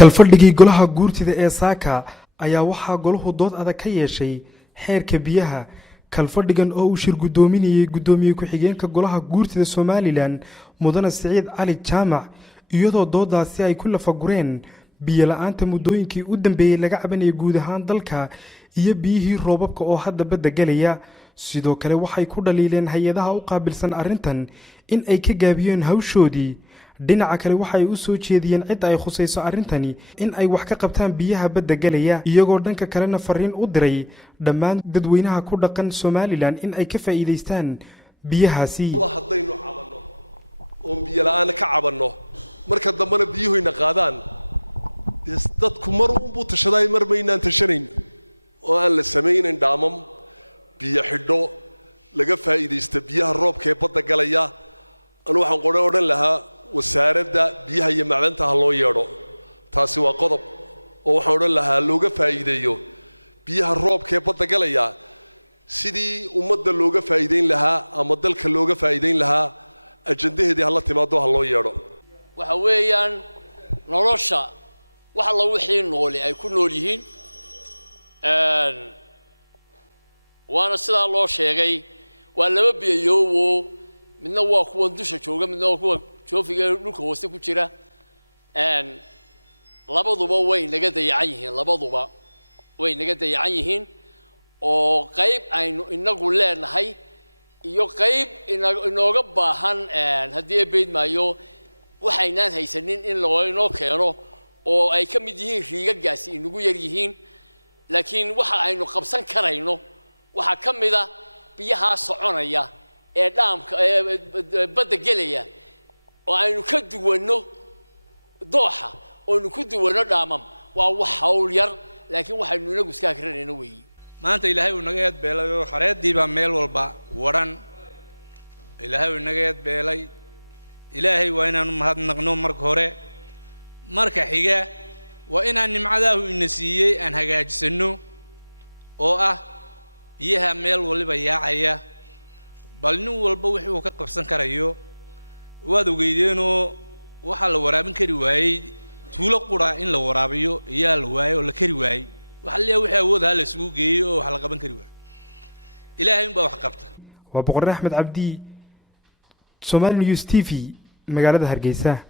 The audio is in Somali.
kalfadhigii golaha guurtida ee Saaka ayaa waxaa golahu dood adag ka yeeshay xeerka biyaha. kalfadhigan oo uu shir gudoominayay gudoomiye ku-xigeenka golaha guurtida Somaliland Mudane Saciid Cali Jaamac, iyadoo doodaasi ay ku lafagureen biyo la'aanta muddooyinkii u dambeeyay laga cabanayay guud ahaan dalka iyo biyihii roobabka oo hadda badda galaya. sidoo kale waxay ku dhaliileen hay'adaha u qaabilsan arrintan in ay ka gaabiyeen hawshoodii. dhinaca kale waxay u soo jeediyeen cid ay khusayso arrintani in ay wax ka qabtaan biyaha badda galaya, iyagoo dhanka kalena fariin u diray dhammaan dadweynaha ku dhaqan Somaliland in ay ka faa'iideystaan biyahaasi. haddaynu cabanno oo biyo la'aan ka cabanno marka dambana biyuhayna qaadaan, dadku mar uunbuu tashaday mar maynaan tashanayn oo aan la samaynayn dhaamam biyo xidho laga faa'iideysta biyaha roobka ee badda galaya. anu waxaan odhan lahaa wasaaradda biyaha iyo macdanta ha loo yeedho, taasi waa qodob. oo waxaan odhan lahaa looga faa'iideeyo biyaha roobka ee badda galaya sidii ummadda looga faa'iideyn lahaa ama dalka looga faa'iideyn lahaa, ajandaheedii hala timaado ha loo yeedho. waxa weeyaan nolosha waxa la wixii nool ay ku nool yihiin waana sidaa loo sheegay. waa laba biyowo, midna waa kuwa dusha jooga, midna waa kuwa joofiga dhulka hoose ku jira. labaduba way naga dayacan yihiin, labaduba way naga dayacan yihiin oo qayb aynu inagu leenahay iyo qayb inooga baahan haddii beed maayo waxaynaan haysanin in loo keeno oo ay ka mid yihiin riigagaasi inagu yar yihiin. laakiin waxa aynu qabsan karayno waxa ka mid ah biyaha soconaya ee dhaamka badda gelaya oo aynu ka duwano dooxa oo aynu ku duwano dhaamam. waa wax hawl yar, laakiin waxaynu inagu iska akrinayna weeyii. maanta ilaahay uu naga eedbeelay oo xareedii baa meel walba waran. ilaahay uu naga eedbeelay, ilaahay waa inaanu mahadnaqno marka hore. marka xiga waa inaan nimcadaahu ina siiyey aan hagaajisano oo ah biyaha meel waliba yaacaya, bal nin walba wixii uu ka qabsan karayo. waad ogeydeenoo waxa la waraabin kari waayey tuulo qura in la waraabiyo ayaa la waayay oo la kari waayey. waxa la leeyahay wixii awood la isugu geeyay oo wax la qaban kari waayey. ilaahay baa wax qabta. waa Boqor Axmed Cabdi, Somali News TV, magaalada Hargeysa.